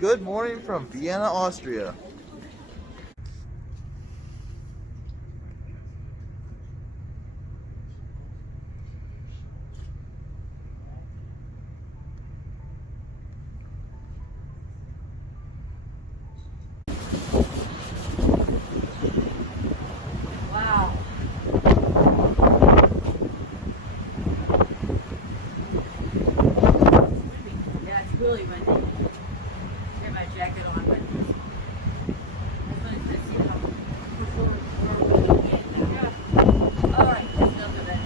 Good morning from Vienna, Austria. Wow. Yeah, it's really windy. I have my jacket on, but I wanted to see how we're moving in now. Yeah. All right, let's go to that.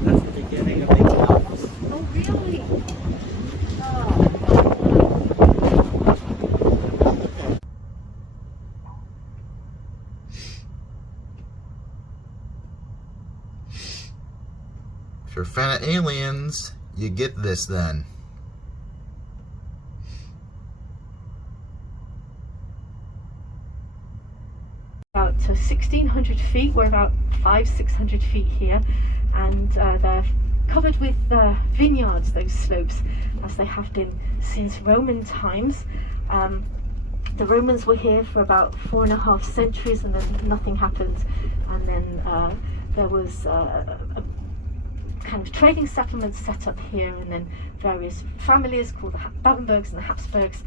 That's the beginning of the Alps. Oh, really? If you're a fan of aliens, you get this then. About 1,600 feet. We're about 500-600 feet here, and they're covered with vineyards, those slopes, as they have been since Roman times. The Romans were here for about 4.5 centuries, and then nothing happened, and then there was a kind of trading settlements set up here, and then various families called the Babenbergs and the Habsburgs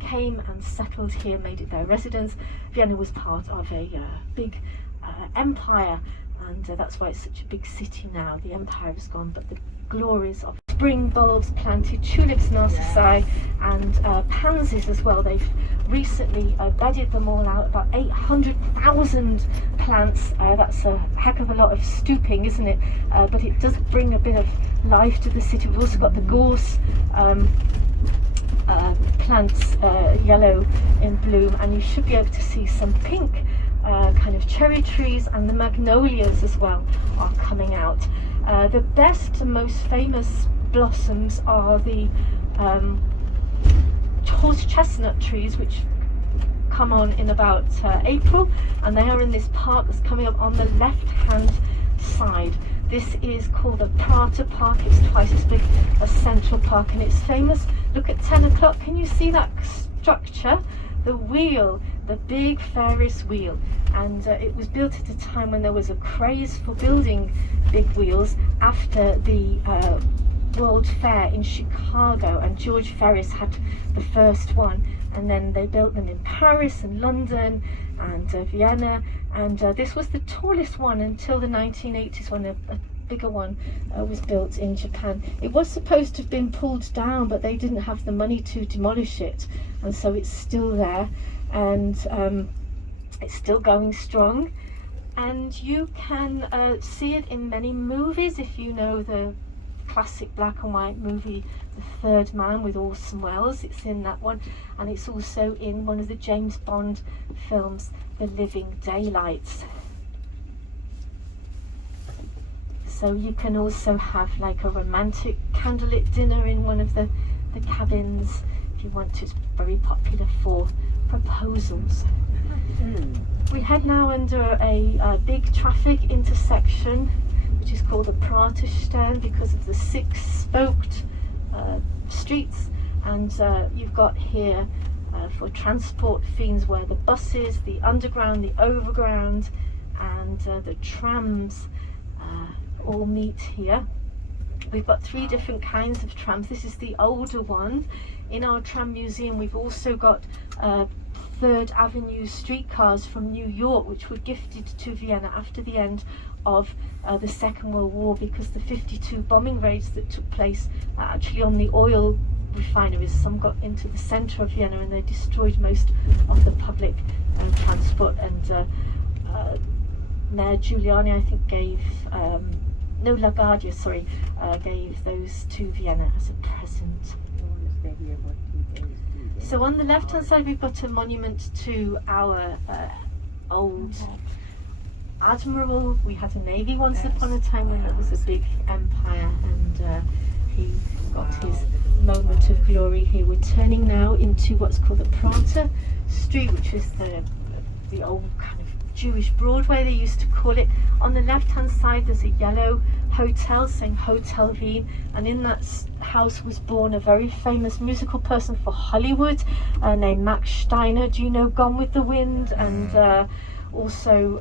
came and settled here, made it their residence. Vienna was part of a big empire, and that's why it's such a big city now. The empire is gone, but the glories of spring bulbs planted, tulips, narcissi, and pansies as well. They've recently bedded them all out, about 800,000 plants. That's a heck of a lot of stooping, isn't it? But it does bring a bit of life to the city. We've also got the gorse plants, yellow in bloom, and you should be able to see some pink kind of cherry trees, and the magnolias as well are coming out. The best and most famous blossoms are the horse chestnut trees, which come on in about April, and they are in this park that's coming up on the left hand side. This is called the Prater Park. It's twice as big as Central Park, and it's famous. Look at 10 o'clock, can you see that structure? The wheel, the big Ferris wheel, and it was built at a time when there was a craze for building big wheels after the World Fair in Chicago, and George Ferris had the first one, and then they built them in Paris and London and Vienna, and this was the tallest one until the 1980s, when a bigger one was built in Japan. It was supposed to have been pulled down, but they didn't have the money to demolish it, and so it's still there, and it's still going strong, and you can see it in many movies. If you know the classic black and white movie The Third Man with Orson Welles, it's in that one, and it's also in one of the James Bond films, The Living Daylights. So you can also have like a romantic candlelit dinner in one of the cabins if you want to. It's very popular for proposals. We head now under a big traffic intersection, which is called the Prater because of the 6 spoked streets, and you've got here for transport fiends where the buses, the underground, the overground, and the trams all meet here. We've got 3 different kinds of trams. This is the older one. In our tram museum we've also got 3rd Avenue streetcars from New York, which were gifted to Vienna after the end of the Second World War, because the 52 bombing raids that took place actually on the oil refineries. Some got into the centre of Vienna and they destroyed most of the public transport, and Mayor Giuliani, I think, gave no, LaGuardia, sorry, gave those to Vienna as a present. So on the left-hand side, we've got a monument to our old admiral. We had a navy once upon a time when there was a big empire, and he got his moment of glory here. We're turning now into what's called the Prater Street, which is the old kind of Jewish Broadway, they used to call it. On the left-hand side, there's a yellow hotel saying Hotel Wien, and in that house was born a very famous musical person for Hollywood named Max Steiner. Do you know Gone with the Wind? And also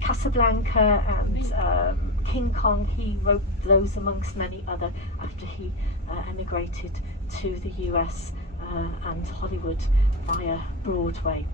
Casablanca and King Kong. He wrote those amongst many other after he emigrated to the US and Hollywood via Broadway.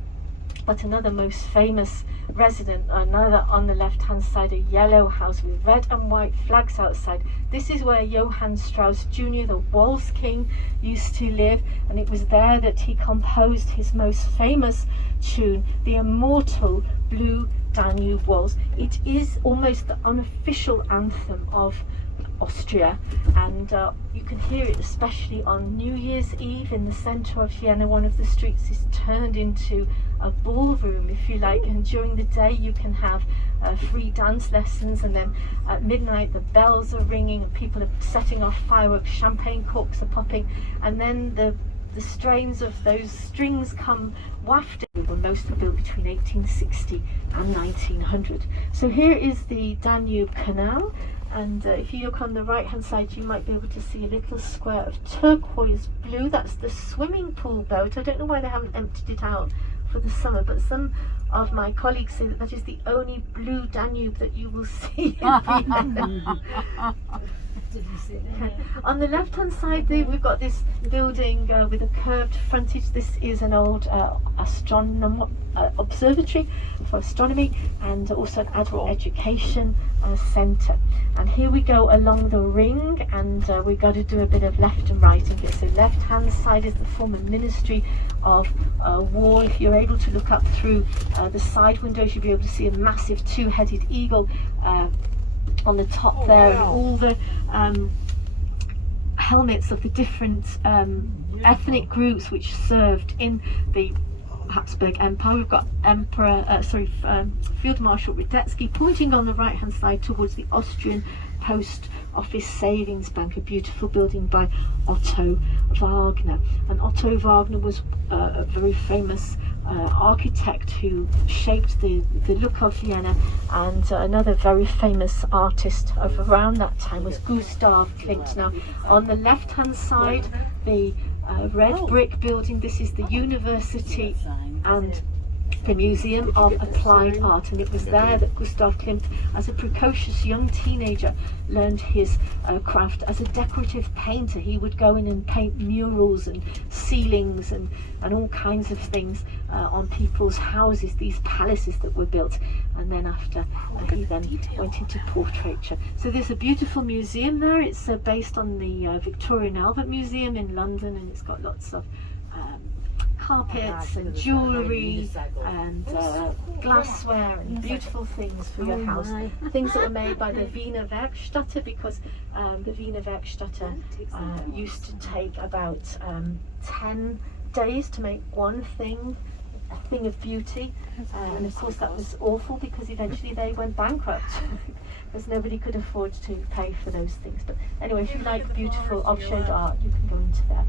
But another most famous resident, another on the left hand side, a yellow house with red and white flags outside. This is where Johann Strauss Jr., the Waltz King, used to live, and it was there that he composed his most famous tune, the immortal Blue Danube Waltz. It is almost the unofficial anthem of Austria, and you can hear it especially on New Year's Eve in the centre of Vienna. One of the streets is turned into a ballroom, if you like, and during the day you can have free dance lessons, and then at midnight the bells are ringing and people are setting off fireworks, champagne corks are popping, and then the strains of those strings come wafting. They were mostly built between 1860 and 1900. So here is the Danube Canal, and if you look on the right hand side, you might be able to see a little square of turquoise blue. That's the swimming pool boat. I don't know why they haven't emptied it out for the summer, but some of my colleagues say that that is the only blue Danube that you will see in Vienna. On the left hand side there, we've got this building with a curved frontage. This is an old observatory for astronomy, and also an adult education centre. And here we go along the ring, and we've got to do a bit of left and right in here. So left hand side is the former Ministry of War. If you're able to look up through the side windows, you'll be able to see a massive two-headed eagle on the top there, and all the helmets of the different ethnic groups which served in the Habsburg Empire. We've got Field Marshal Radetzky pointing on the right hand side towards the Austrian Post Office Savings Bank, a beautiful building by Otto Wagner. And Otto Wagner was a very famous architect who shaped the look of Vienna, and another very famous artist of around that time was Gustav Klimt. Now on the left hand side, the red brick building, this is the university and the Museum of Applied Art, and it was there that Gustav Klimt, as a precocious young teenager, learned his craft as a decorative painter. He would go in and paint murals and ceilings and all kinds of things on people's houses, these palaces that were built, and then after he then went into portraiture. So there's a beautiful museum there. It's based on the Victoria and Albert Museum in London, and it's got lots of carpets and jewellery and glassware and beautiful things for your house. Things that were made by the Wiener Werkstätte, because the Wiener Werkstätte used to take about 10 days to make one thing, a thing of beauty, and of course that was awful because eventually they went bankrupt because nobody could afford to pay for those things. But anyway, if you like beautiful offshore art, you can go into there.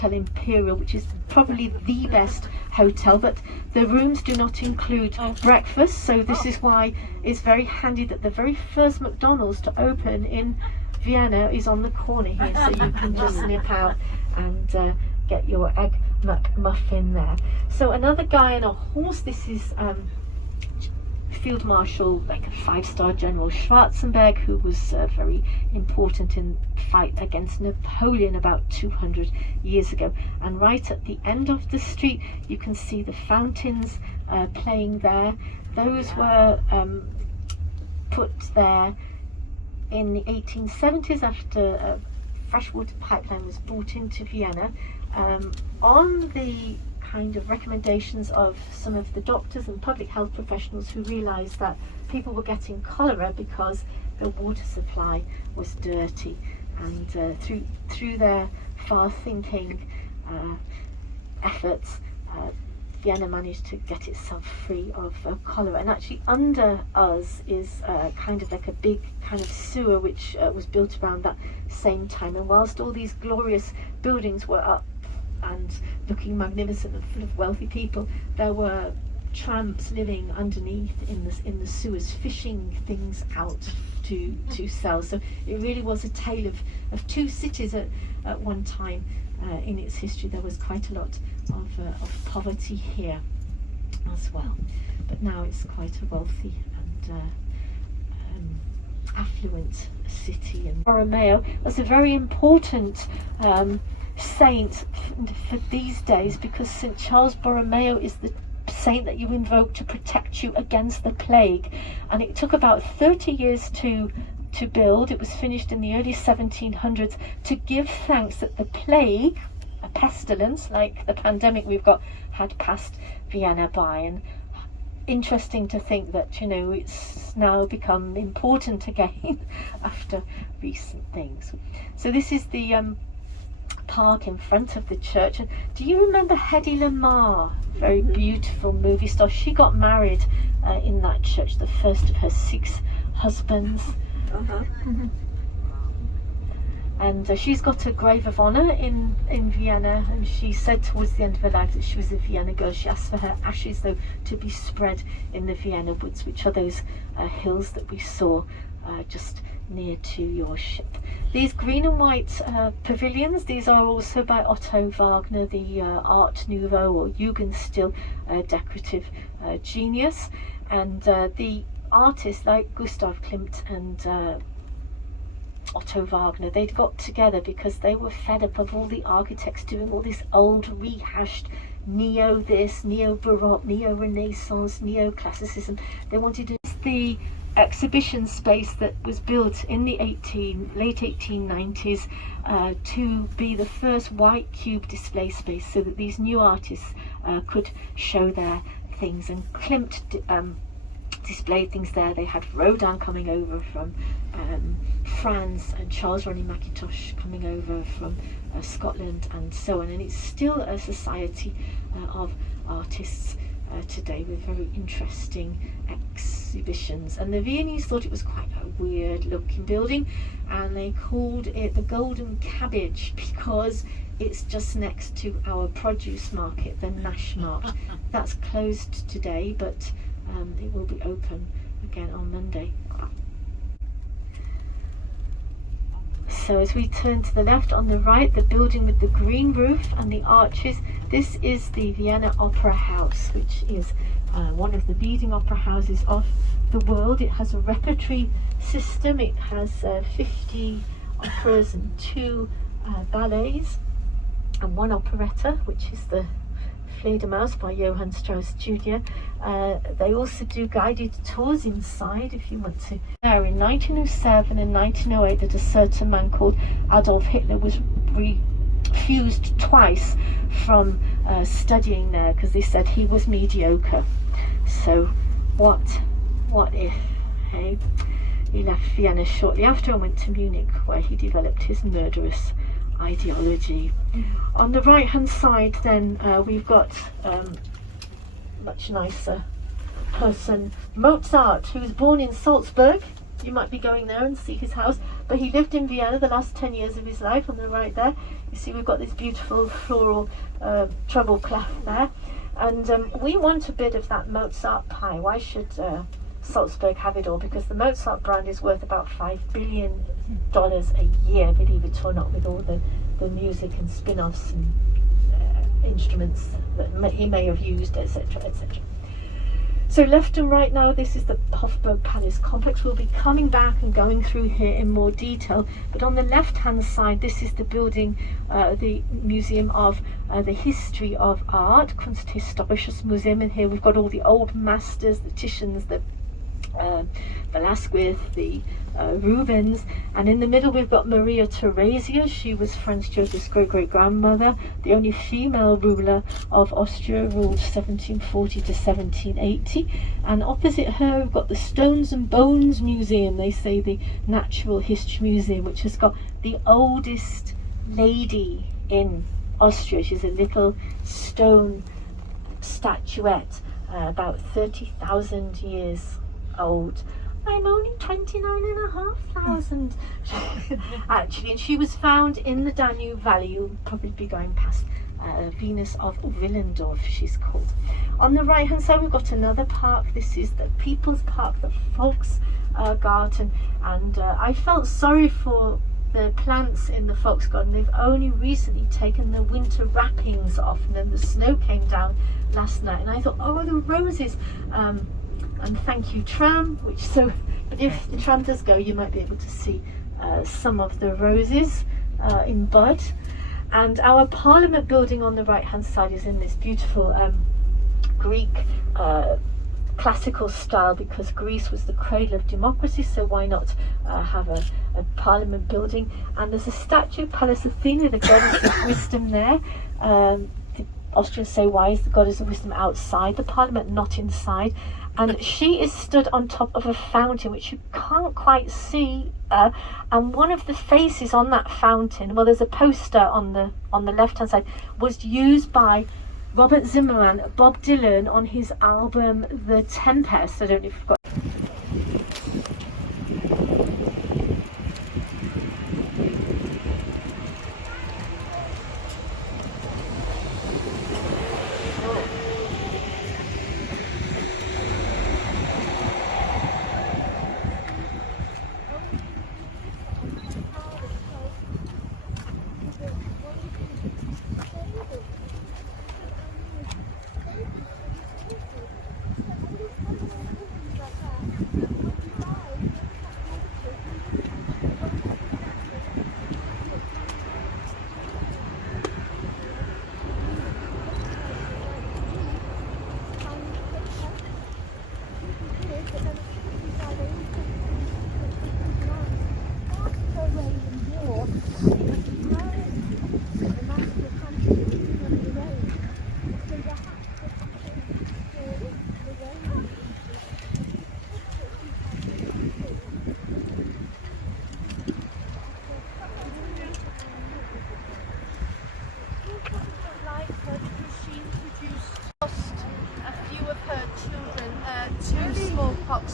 Hotel Imperial, which is probably the best hotel, but the rooms do not include breakfast, so this is why it's very handy that the very first McDonald's to open in Vienna is on the corner here, so you can just nip out and get your egg McMuffin there. So another guy on a horse, this is Field Marshal, like a 5-star General Schwarzenberg, who was very important in the fight against Napoleon about 200 years ago. And right at the end of the street you can see the fountains playing there. Those were put there in the 1870s after a freshwater pipeline was brought into Vienna on the kind of recommendations of some of the doctors and public health professionals who realised that people were getting cholera because her water supply was dirty, and through their far-thinking efforts, Vienna managed to get itself free of cholera. And actually under us is kind of like a big kind of sewer which was built around that same time. And whilst all these glorious buildings were up and looking magnificent and full of wealthy people, there were tramps living underneath in the sewers, fishing things out to sell. So it really was a tale of two cities at one time in its history. There was quite a lot of poverty here as well, but now it's quite a wealthy and affluent city. And Borromeo was a very important saint for these days, because St. Charles Borromeo is the saint that you invoke to protect you against the plague, and it took about 30 years to build. It was finished in the early 1700s to give thanks that the plague, a pestilence like the pandemic we've got, had passed Vienna by. And interesting to think that, you know, it's now become important again after recent things. So this is the park in front of the church. And do you remember Hedy Lamarr, very beautiful movie star? She got married in that church, the first of her 6 husbands. And she's got a grave of honour in Vienna, and she said towards the end of her life that she was a Vienna girl. She asked for her ashes, though, to be spread in the Vienna woods, which are those hills that we saw just near to your ship. These green and white pavilions, these are also by Otto Wagner, the Art Nouveau or Jugendstil decorative genius. And the artists like Gustav Klimt and Otto Wagner, they'd got together because they were fed up of all the architects doing all this old rehashed neo this, neo baroque, neo renaissance, neo-classicism. They wanted to the exhibition space that was built in the late 1890s to be the first white cube display space, so that these new artists could show their things. And Klimt displayed things there. They had Rodin coming over from France, and Charles Ronnie Mackintosh coming over from Scotland, and so on. And it's still a society of artists today, with very interesting exhibitions. And the Viennese thought it was quite a weird looking building, and they called it the Golden Cabbage because it's just next to our produce market, the Naschmarkt. That's closed today, but it will be open again on Monday. So as we turn to the left, on the right, the building with the green roof and the arches, this is the Vienna Opera House, which is one of the leading opera houses of the world. It has a repertory system. It has 50 operas and 2 ballets and 1 operetta, which is the Fledermaus by Johann Strauss Jr. They also do guided tours inside if you want to. Now in 1907 and 1908 that a certain man called Adolf Hitler was refused twice from studying there because they said he was mediocre. So what if, hey? He left Vienna shortly after and went to Munich, where he developed his murderous ideology. On the right hand side then we've got much nicer person, Mozart, who was born in Salzburg. You might be going there and see his house, but he lived in Vienna the last 10 years of his life. On the right there you see we've got this beautiful floral treble clef there, and we want a bit of that Mozart pie. Why should Salzburg have it all? Because the Mozart brand is worth about $5 billion a year, believe it or not, with all the music and spin-offs and instruments that he may have used, etc, etc. So left and right now, this is the Hofburg Palace complex. We'll be coming back and going through here in more detail, but on the left hand side, this is the building, the Museum of the History of Art, Kunsthistorisches Museum, and here we've got all the old masters, the Titians, the Velasquez, the Rubens, and in the middle we've got Maria Theresia. She was Franz Joseph's great-great-grandmother, the only female ruler of Austria, ruled 1740 to 1780. And opposite her we've got the Stones and Bones Museum, they say the Natural History Museum, which has got the oldest lady in Austria. She's a little stone statuette, about 30,000 years old. I'm only 29,500 actually, and she was found in the Danube Valley. You'll probably be going past Venus of Willendorf, she's called. On the right hand side we've got another park. This is the People's Park, the Volksgarten, and I felt sorry for the plants in the Volksgarten. They've only recently taken the winter wrappings off, and then the snow came down last night, and I thought, oh, the roses. And thank you, tram. But if the tram does go, you might be able to see some of the roses in bud. And our Parliament building on the right hand side is in this beautiful Greek classical style, because Greece was the cradle of democracy, so why not have a Parliament building. And there's a statue of Pallas Athena, the goddess of wisdom there. The Austrians say, why is the goddess of wisdom outside the Parliament, not inside? And she is stood on top of a fountain which you can't quite see, and one of the faces on that fountain, well, there's a poster on the left hand side, was used by Robert Zimmerman, Bob Dylan, on his album The Tempest. I don't know if you've got.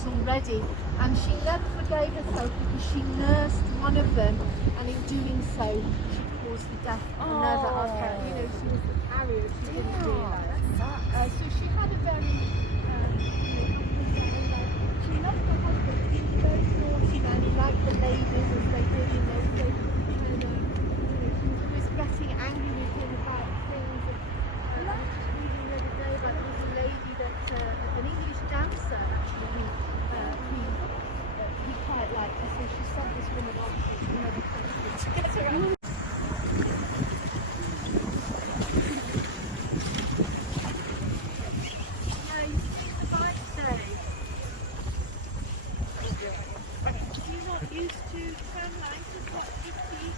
Already, and she never forgave herself because she nursed one of them, and in doing so she caused the death of another of her. You know, she was the carrier, she didn't realise. So she had a very she loved her husband. He was a very naughty man. He liked the ladies as they did in those days. She was getting angry with him about things. I was reading the other day about there was a lady that an English dancer actually he quite liked her, so she sent this woman off to another country to get her out. Yeah, you see the bike day. You're not used to tram lines, is what you see.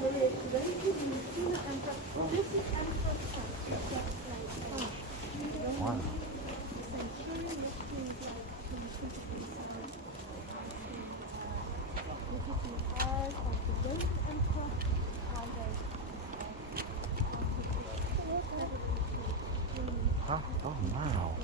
Wow. Huh? Oh, wow.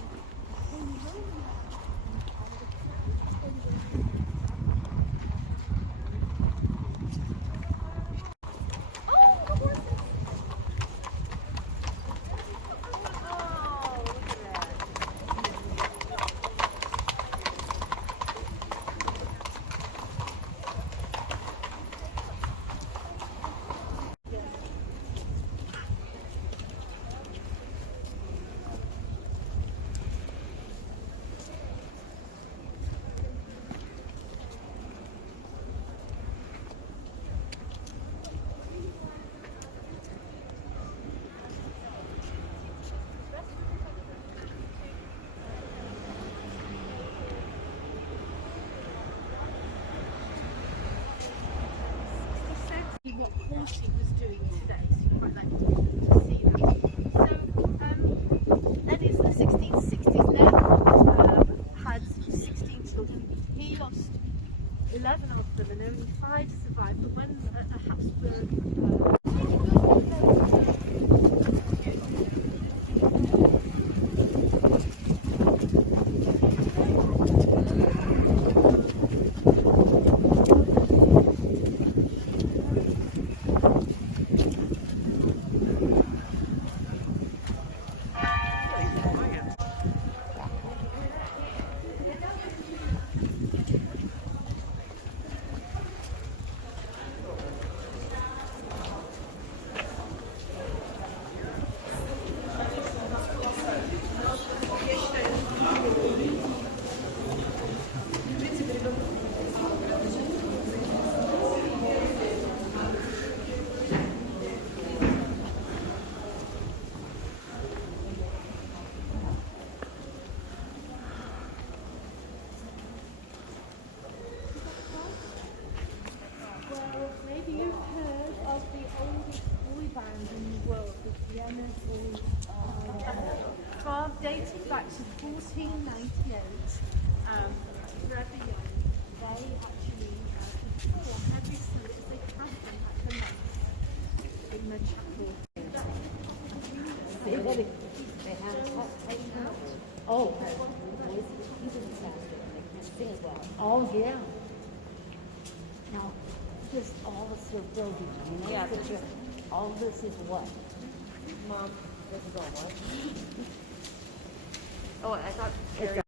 What Horsey was doing today, so you might like to see that. So, that is the 1660s now, had 16 children. He lost 11 of them and only 5 survived, but when the Habsburg Vienna dating back to 1498. Forever young. They actually perform every service they have them at the night in the chapel. They have oh, he didn't sound good. They can sing well. Oh yeah. Now, just all the sort of buildings, you know, Yeah. all this is what? Mom, this is all what? Oh, I thought Carrie.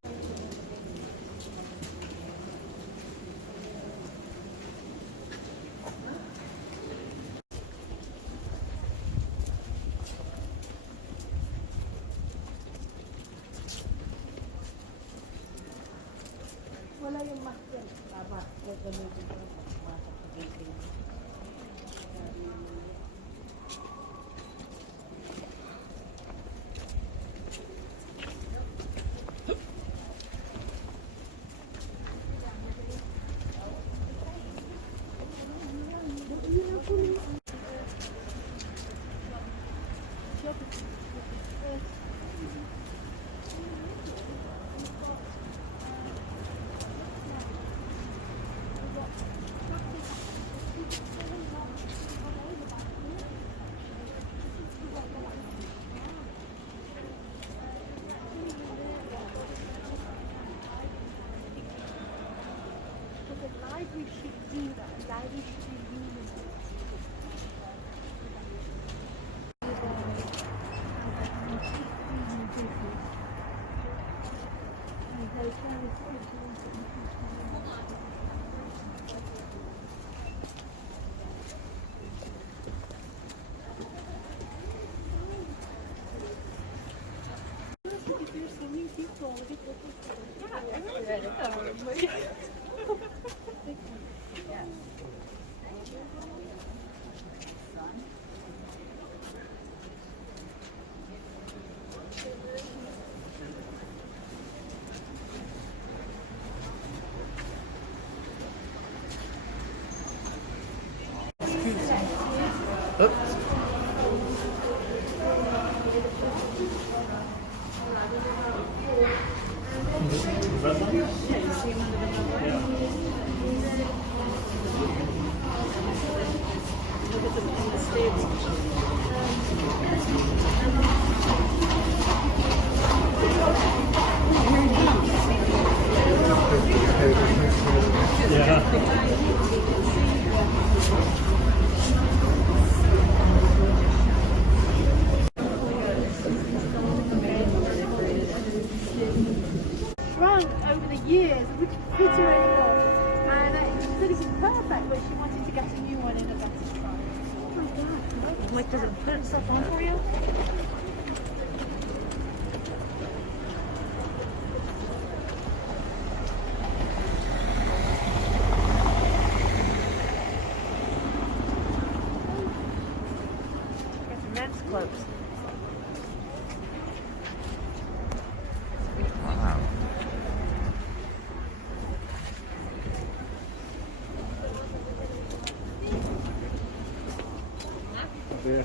Wala yung mask yan. Tama. Gagawin ko yung mask sa gising. We should do that. Library should be universal. Oops. Shrunk over the years and wouldn't fit her anymore. And she said it was perfect, but she wanted to get a new one in a better size. Oh my god. Like, does it put itself on for you? Get some men's clothes. Wow. Yeah.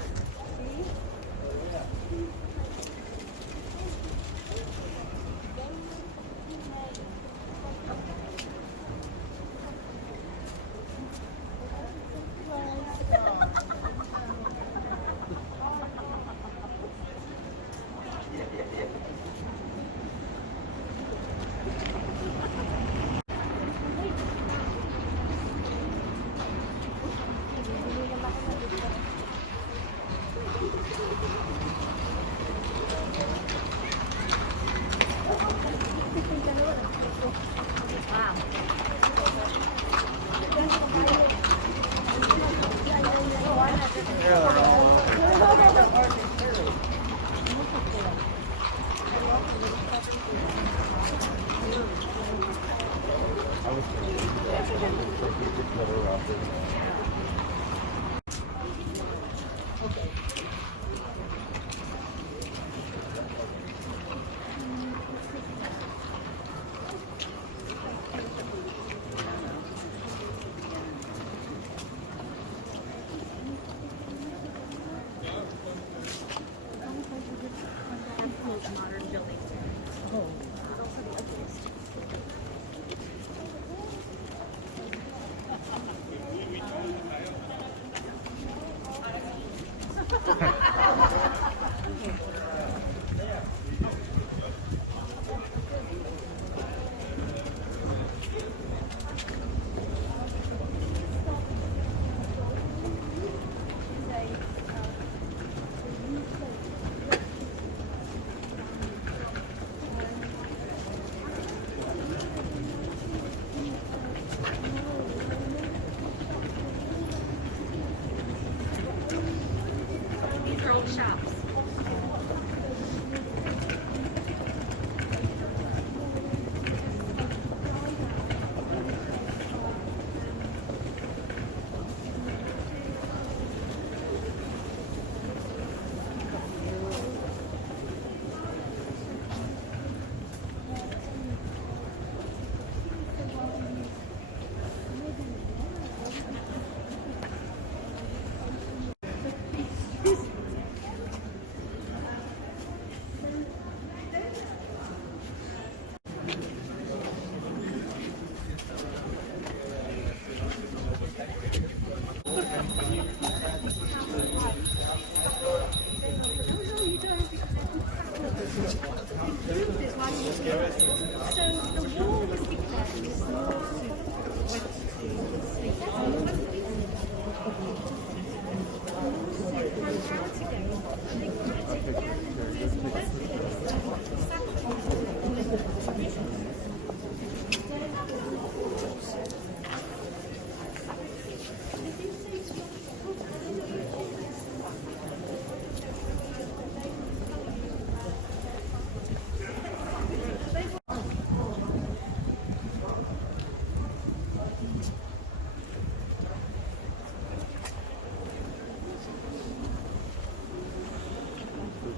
These are old shops.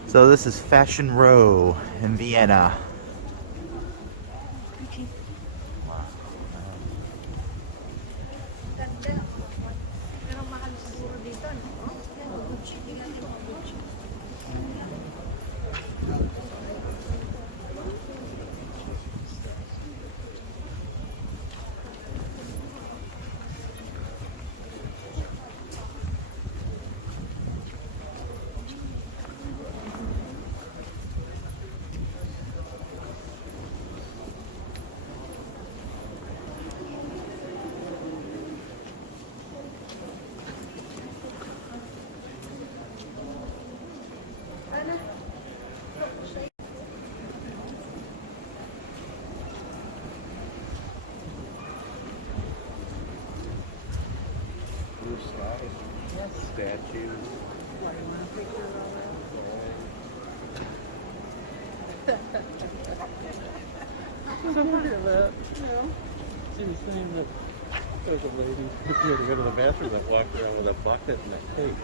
So this is Fashion Row in Vienna. Ganda. Pero mahal siguro dito, no? statues. Somebody of that. She was saying that there's a lady who had to go to the bathroom that walked around with a bucket and a cake.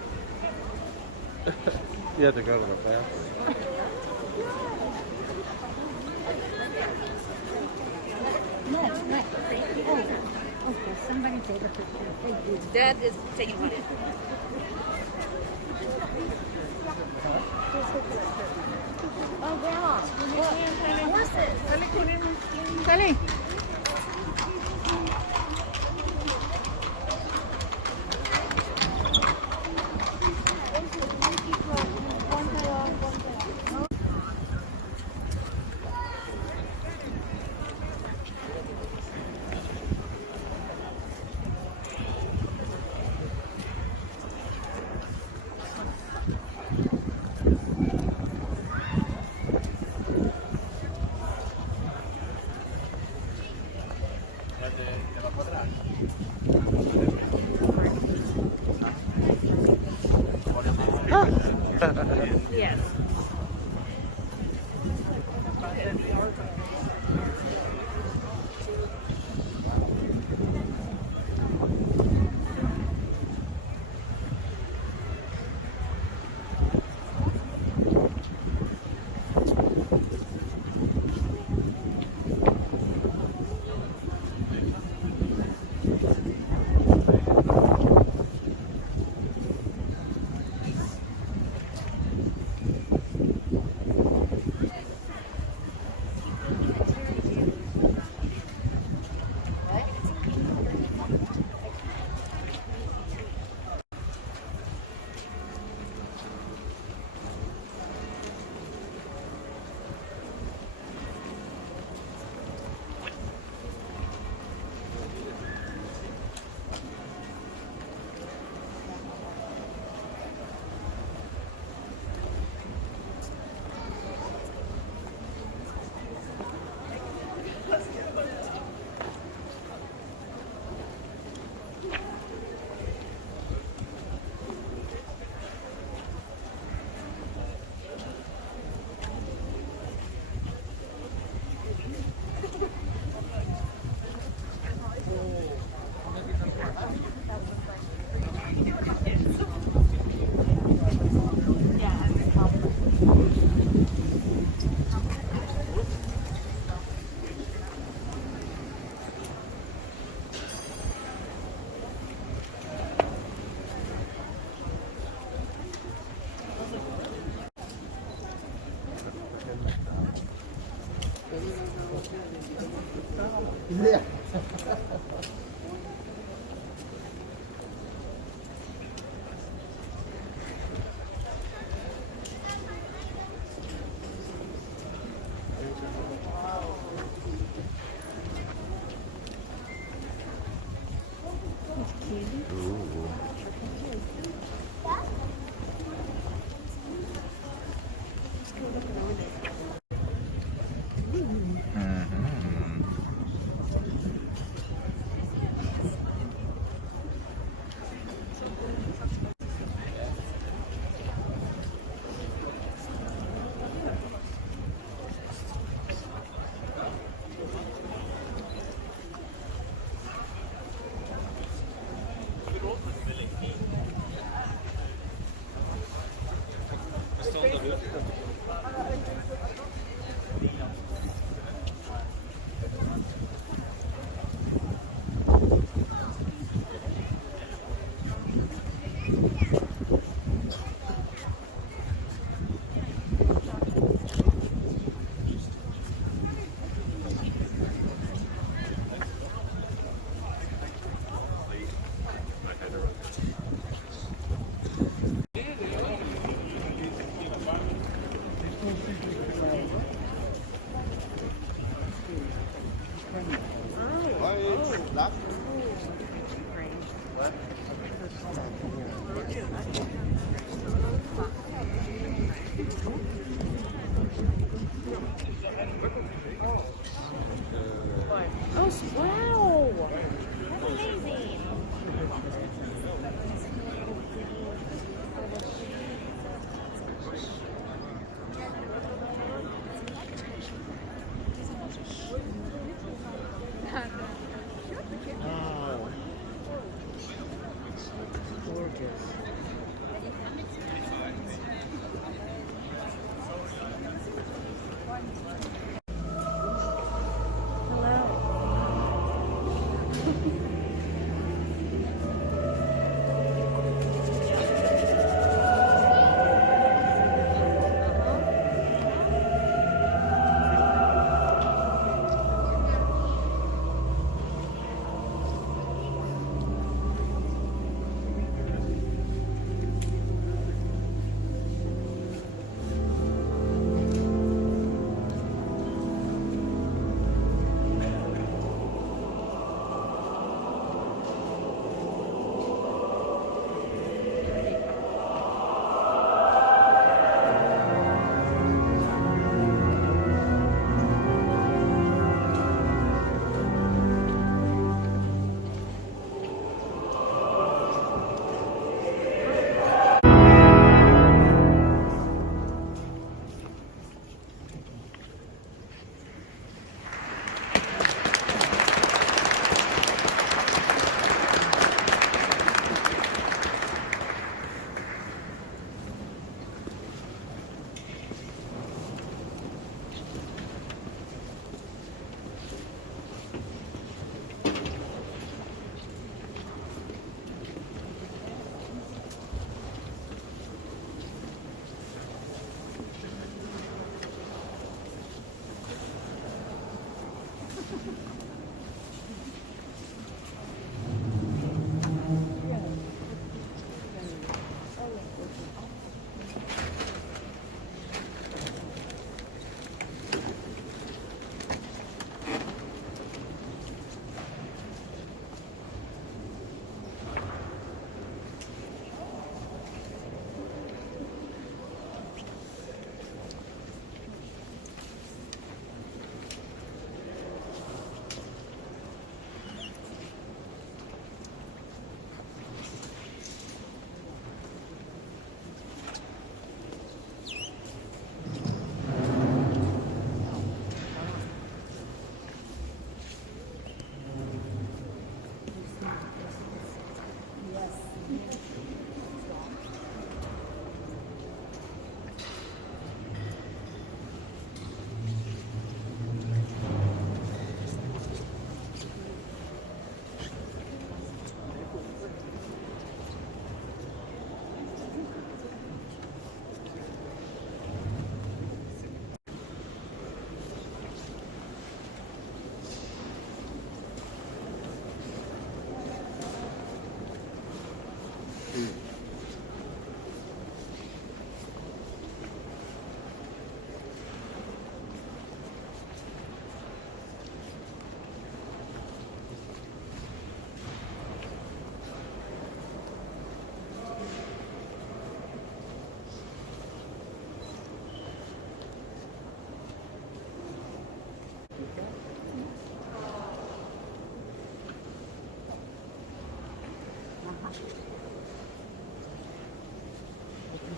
You had to go to the bathroom. Okay, somebody take a picture. Dad is taking one. Oh, Grandma. Horses. Dale. Yes.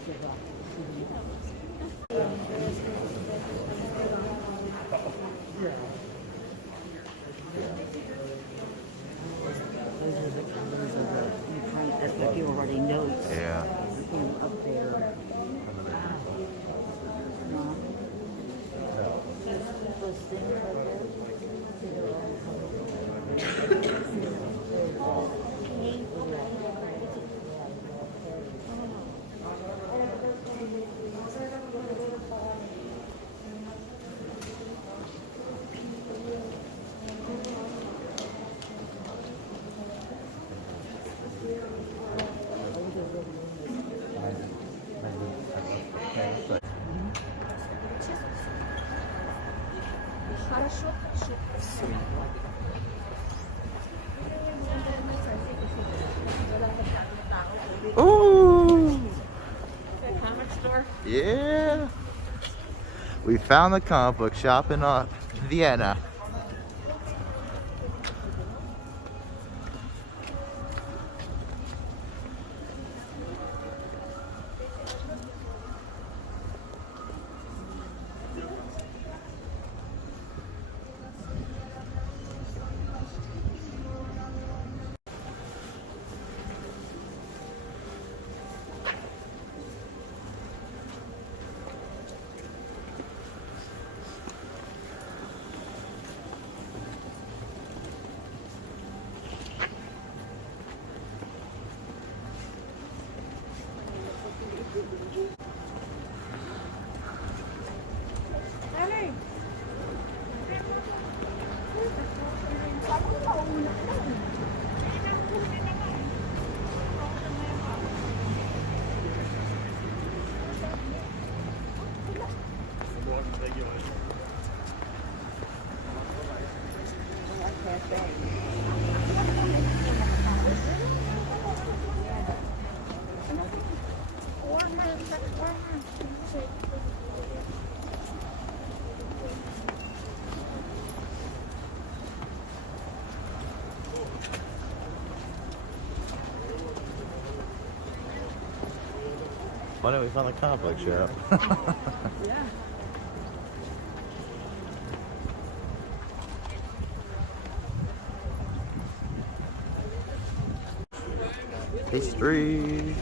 That's what you already know. Yeah. Up there. Ooh! Comic store? Yeah! We found the comic book shop in Vienna. Funny we found the comic book shop. Yeah. History.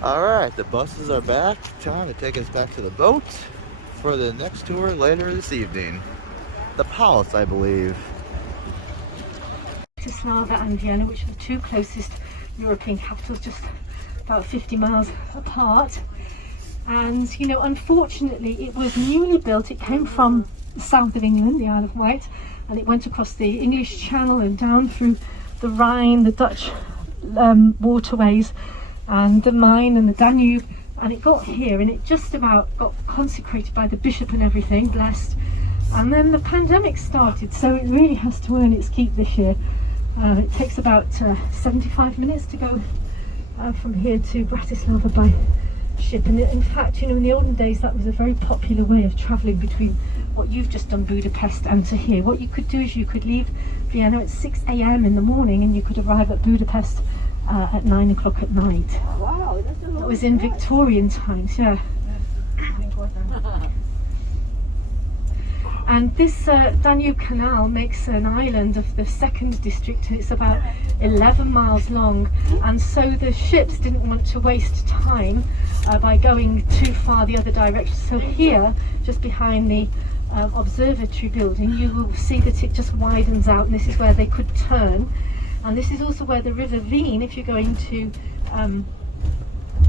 Alright, the buses are back. Time to take us back to the boat for the next tour later this evening. The Palace, I believe. Bratislava and Vienna, which are the two closest European capitals, just about 50 miles apart. And you know, unfortunately, it was newly built. It came from the south of England, the Isle of Wight, and it went across the English Channel and down through the Rhine, the Dutch waterways, and the Main and the Danube, and it got here, and it just about got consecrated by the bishop and everything, blessed. And then the pandemic started, so it really has to earn its keep this year. It takes about 75 minutes to go from here to Bratislava by ship. And in fact, you know, in the olden days, that was a very popular way of travelling between what you've just done, Budapest, and to here. What you could do is you could leave Vienna at 6 a.m. in the morning, and you could arrive at Budapest at 9 o'clock at night. Wow, that's a That was in Victorian times, yeah. And this Danube Canal makes an island of the second district, and it's about 11 miles long, and so the ships didn't want to waste time by going too far the other direction. So here, just behind the observatory building, you will see that it just widens out, and this is where they could turn. And this is also where the River Veen, if you're going to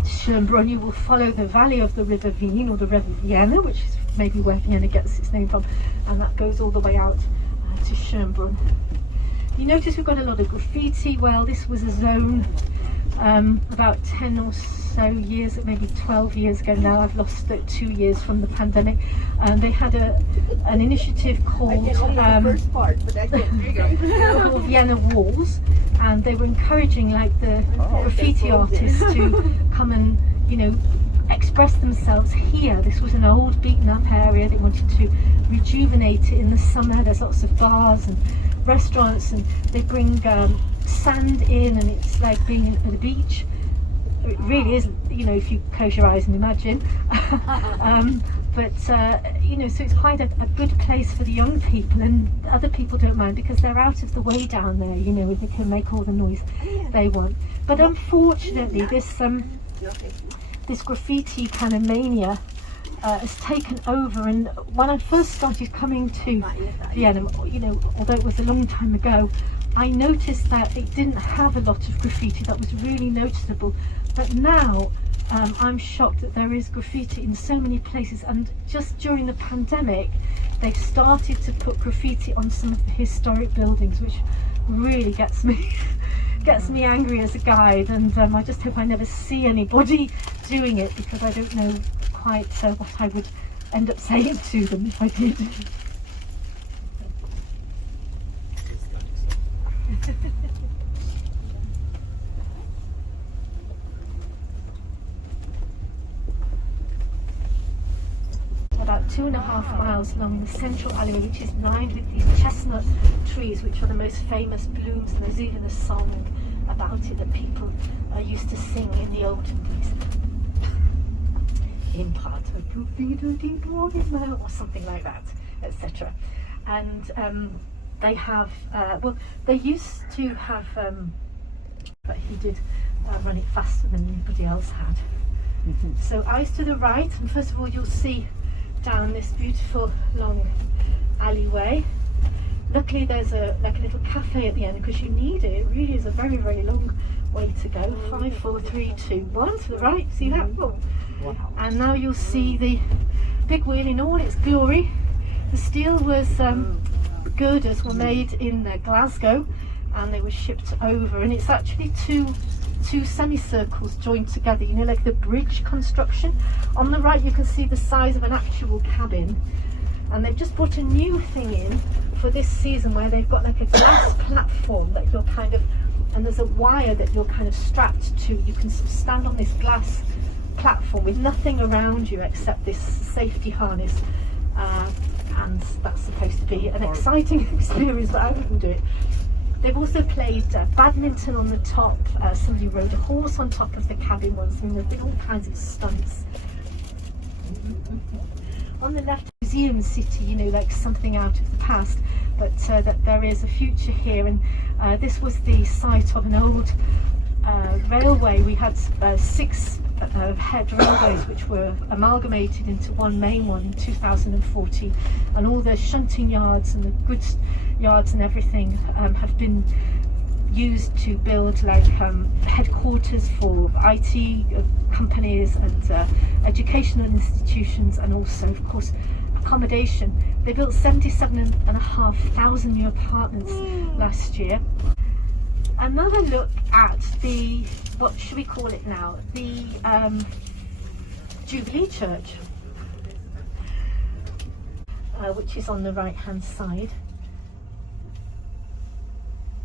Schönbrunn, you will follow the valley of the River Wien, or the River Vienna, which is maybe where Vienna gets its name from, and that goes all the way out to Schönbrunn. You notice we've got a lot of graffiti. Well, this was a zone about 10 or so years, maybe 12 years ago now. I've lost 2 years from the pandemic. They had an initiative called Vienna Walls, and they were encouraging like the graffiti artists to come and, you know, express themselves here. This was an old beaten up area. They wanted to rejuvenate it in the summer. There's lots of bars and restaurants, and they bring sand in, and it's like being at the beach. It really is, you know, if you close your eyes and imagine. You know, so it's quite a good place for the young people, and other people don't mind because they're out of the way down there, you know, they can make all the noise they want. But unfortunately, this graffiti kind of mania has taken over, and when I first started coming to Vienna, you know, although it was a long time ago, I noticed that it didn't have a lot of graffiti that was really noticeable. But now I'm shocked that there is graffiti in so many places, and just during the pandemic they've started to put graffiti on some of the historic buildings, which really gets me angry as a guide, and I just hope I never see anybody doing it, because I don't know quite what I would end up saying to them if I did. About 2.5 miles along the central alleyway, which is lined with these chestnut trees, which are the most famous blooms, and there's even a song about it that people used to sing in the olden days. In Prater Ferris, or something like that, etc. And they have, well, they used to have, but he did run it faster than anybody else had. So eyes to the right, and first of all you'll see down this beautiful long alleyway. Luckily there's like a little cafe at the end, because you need it. It really is a very, very long way to go. 5, 4, 3, 2, 1 to the right. See that? Oh. And now you'll see the big wheel in all its glory. The steel was girders were made in Glasgow, and they were shipped over, and it's actually two semicircles joined together, you know, like the bridge construction. On the right you can see the size of an actual cabin, and they've just brought a new thing in for this season where they've got like a glass platform that you're kind of, and there's a wire that you're kind of strapped to. You can stand on this glass platform with nothing around you except this safety harness, and that's supposed to be an exciting experience, but I wouldn't do it. They've also played badminton on the top. Somebody rode a horse on top of the cabin once. I mean, there have been all kinds of stunts. On the left, museum city, you know, like something out of the past, but that there is a future here. And this was the site of an old railway. We had 6 head railways which were amalgamated into one main one in 2014, and all the shunting yards and the goods yards and everything have been used to build like headquarters for IT companies and educational institutions, and also of course accommodation. They built 77,500 new apartments last year. Another look at the, what should we call it now, the Jubilee Church, which is on the right hand side.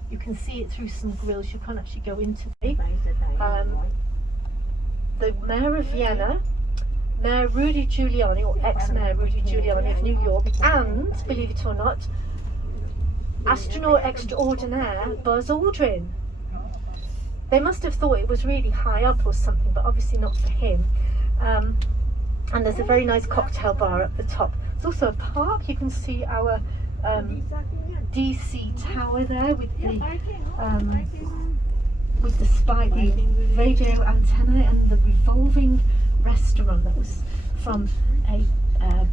You can see it through some grills. You can't actually go into it. The Mayor of Vienna, Mayor Rudy Giuliani, or ex-Mayor Rudy Giuliani of New York, and, believe it or not, astronaut extraordinaire Buzz Aldrin. They must have thought it was really high up or something, but obviously not for him. And there's a very nice cocktail bar at the top. There's also a park. You can see our DC tower there with the spikey radio antenna, and the revolving restaurant that was from a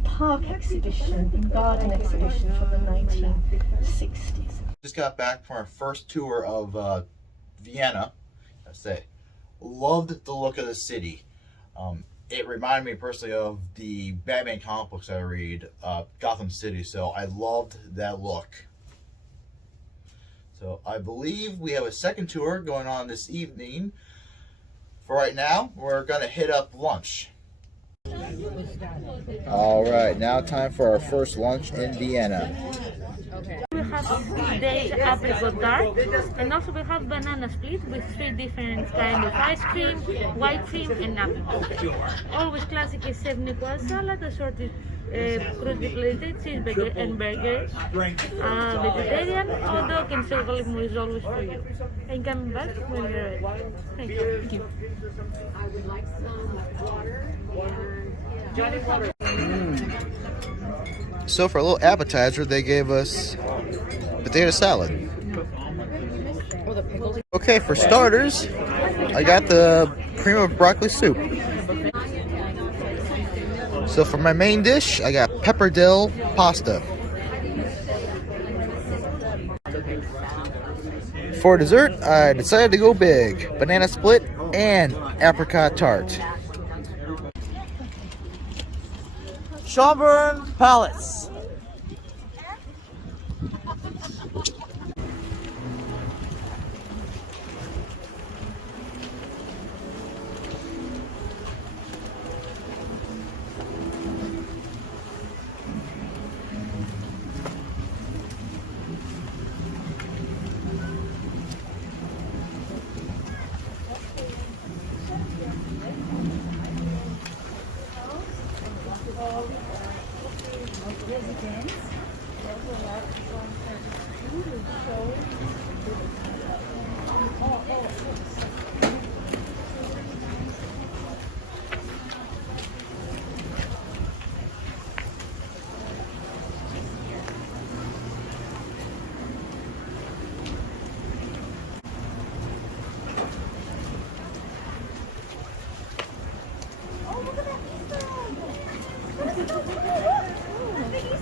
park exhibition and garden exhibition from the 1960s. Just got back from our first tour of Vienna. I say, Loved the look of the city. It reminded me personally of the Batman comic books I read, Gotham City, so I loved that look. So I believe we have a second tour going on this evening. For right now, we're going to hit up lunch. Alright, now time for our first lunch in Vienna. We have day apricot tart, and also we have banana split with 3 different kinds of ice cream, white cream, and nothing. Always classic is 7 equal salad, assorted crudely plated cheeseburger and burger, vegetarian, hot dog, and silver lemon is always for you. And coming back when you're ready. Thank you. Thank you. I would like some water and So for a little appetizer, they gave us potato salad. Okay, for starters, I got the cream of broccoli soup. So for my main dish, I got pepper dill pasta. For dessert, I decided to go big. Banana split and apricot tart. Schönbrunn Palace.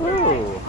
Ooh.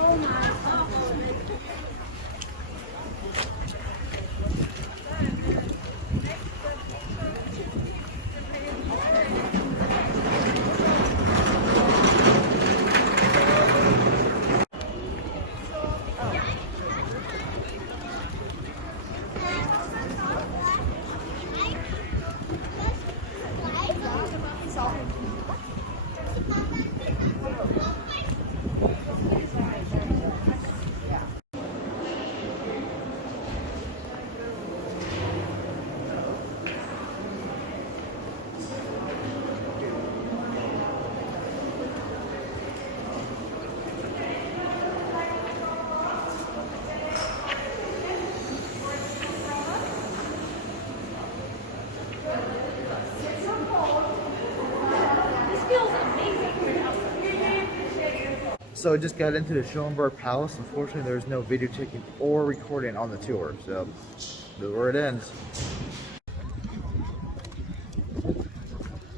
So I just got into the Schönbrunn Palace. Unfortunately, there's no video taking or recording on the tour, so that's where it ends.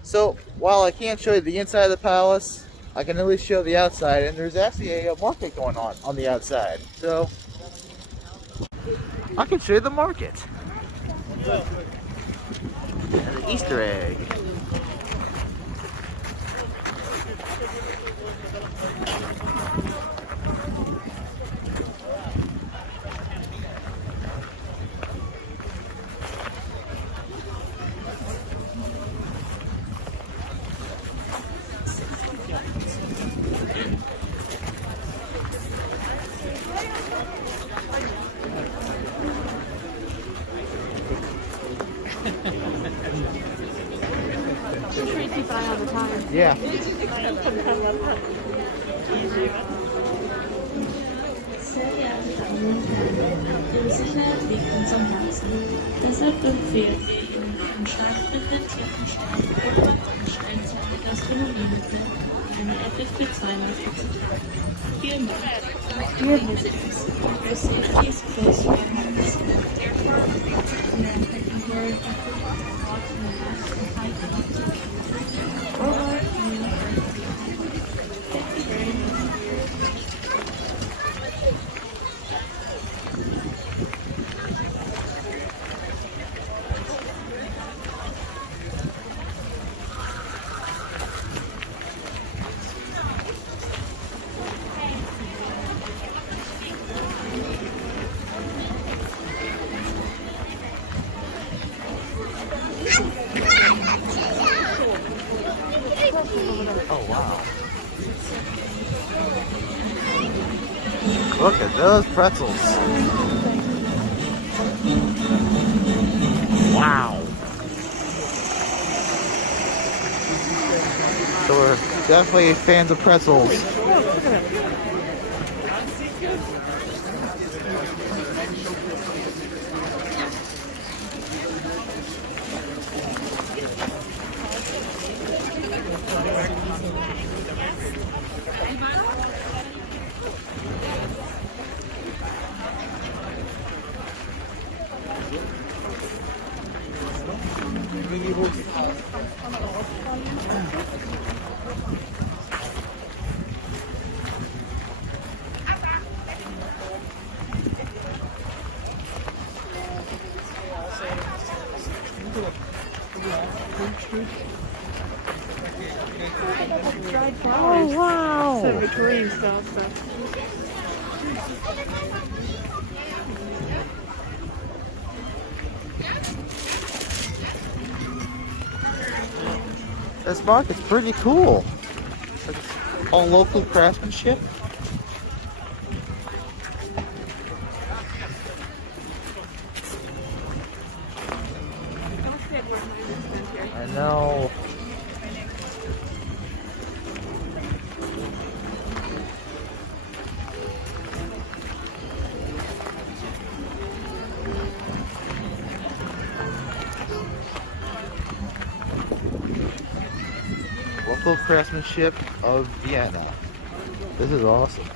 So while I can't show you the inside of the palace, I can at least show the outside, and there's actually a market going on the outside. So I can show you the market. And the Easter egg. Yeah. Sehr geehrte Damen und Herren, Ihre Sicherheit liegt uns am Herzen. Deshalb empfehlen wir Ihnen einen stark frequentierten Stern und strengzeitige Gastronomie-Mittel eine FFP2-Maske zu tragen. Vielen Dank. Dear visitors, your safety is close to your hearts. Therefore, we recommend that you wear an appropriate mask and high contact. Over. Thank you very much. Oh wow. Look at those pretzels. Wow. So we're definitely fans of pretzels. Oh wow! So Victorian style stuff. This market's pretty cool. It's all local craftsmanship. I know. Local craftsmanship of Vienna. This is awesome.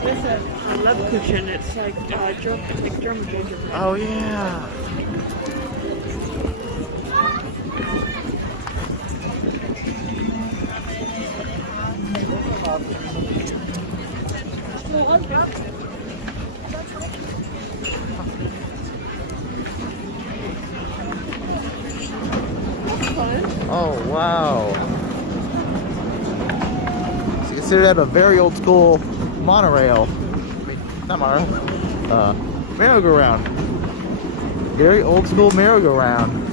There's a love cushion. It's like German gingerbread. Oh yeah. Oh wow. So consider that a very old school monorail. I mean, not monorail. Merry-go-round. Very old school merry-go-round.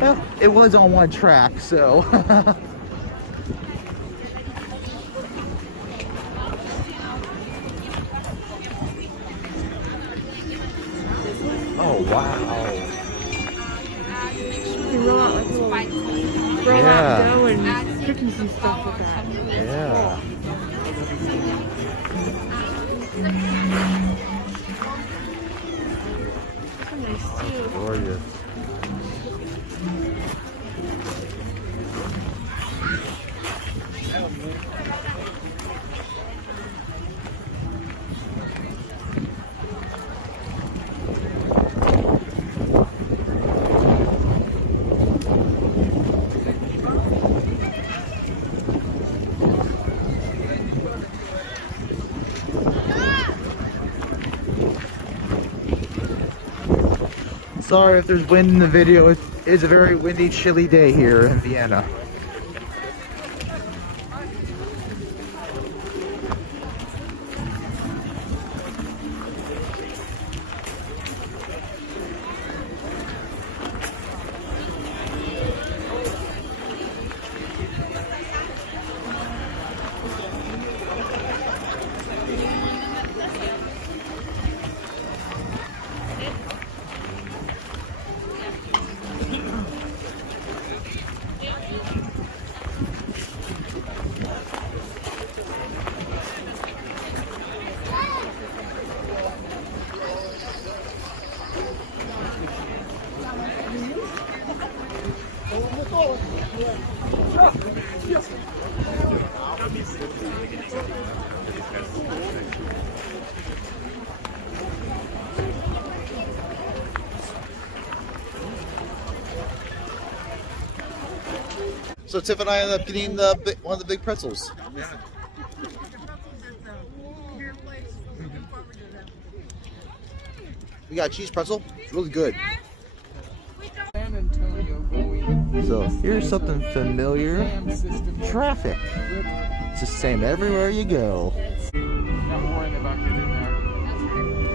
Well, it was on one track, so. Oh wow. You roll out like little dough and cookies and stuff with that. Yeah. That's nice too. Gorgeous. Sorry if there's wind in the video. It is a very windy, chilly day here in Vienna. So Tiff and I ended up getting one of the big pretzels. We got a cheese pretzel. It's really good. So here's something familiar. Traffic. It's the same everywhere you go. Not worrying about getting there.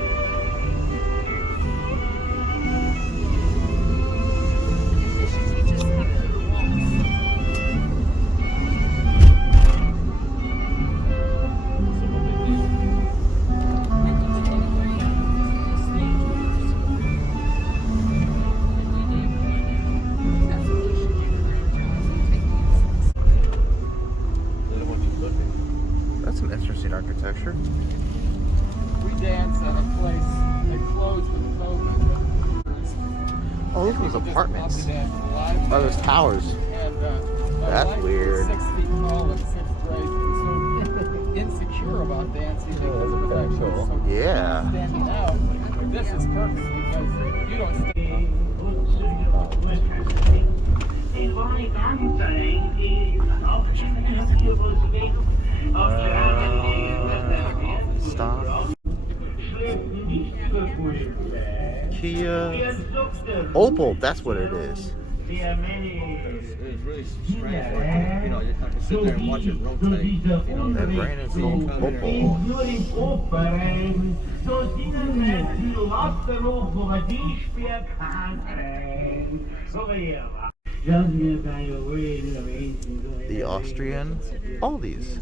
That's some interesting architecture. We dance at a place that closed with COVID. Oh, look at those apartments. Oh, Oh, those towers. That's weird. 6 feet tall in 6th grade. So insecure about dancing because of the actual. Yeah. Standing out. This is perfect because you don't stand. Stop. Kia. Opal, that's what it is. It was really strange. You know, you have to sit there and watch it rotate. You know, That brand is called Opal. The Austrian Aldi's.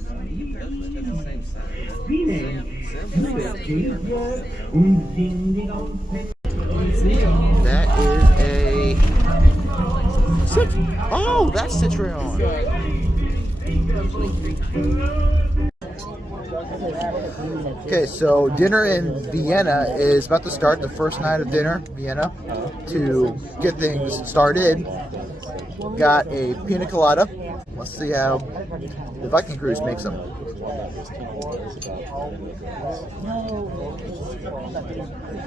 That is a oh, that's Citroen. Okay, so dinner in Vienna is about to start. The first night of dinner, Vienna, to get things started. Got a pina colada. Let's see how the Viking cruise makes them.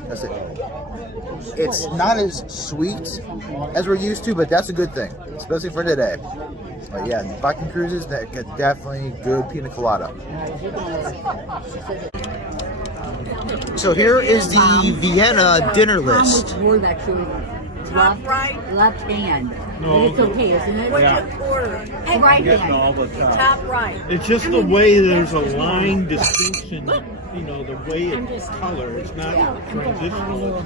That's it. It's not as sweet as we're used to, but that's a good thing, especially for today. But yeah, Viking cruises, that get definitely good pina colada. So here is the Vienna dinner list. Top right, left hand. No, It's okay, isn't it? Yeah. Order. Right Getting hand. all the time. Top right. It's just the way there's a line distinction, you know, the way it's colored. It's not transitional.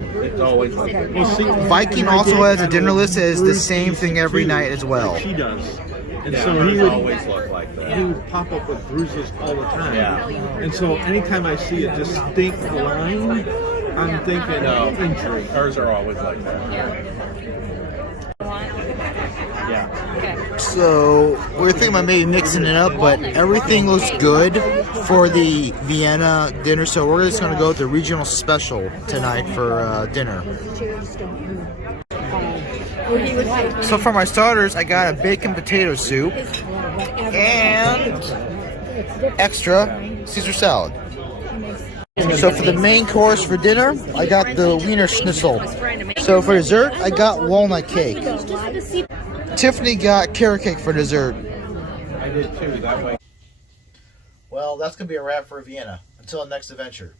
It's always like that. Well, see, Viking also has a dinner list that is the same thing every night as well. She does. And Yeah, so hers he would always look like that. he would pop up with bruises all the time. Yeah. And so anytime I see a distinct line, I'm thinking injury. Hers are always like that. Yeah. So we're thinking about maybe mixing it up, but everything looks good for the Vienna dinner. So we're just going to go with the regional special tonight for dinner. So for my starters, I got a bacon potato soup and extra Caesar salad. So for the main course for dinner, I got the Wiener Schnitzel. So for dessert, I got walnut cake. Tiffany got carrot cake for dessert. I did too, that way. Well, that's going to be a wrap for Vienna. Until next adventure.